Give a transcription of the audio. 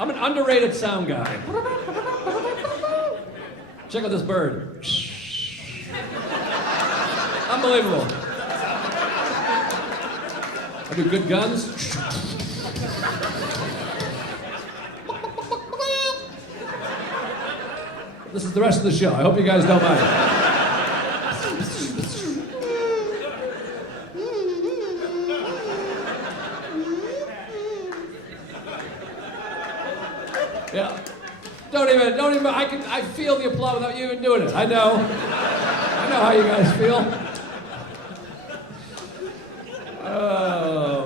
I'm an underrated sound guy. Check out this bird. Unbelievable. I do good guns. This is the rest of the show. I hope you guys don't mind. Yeah. Don't even, I feel the applause without you even doing it. I know how you guys feel. Oh.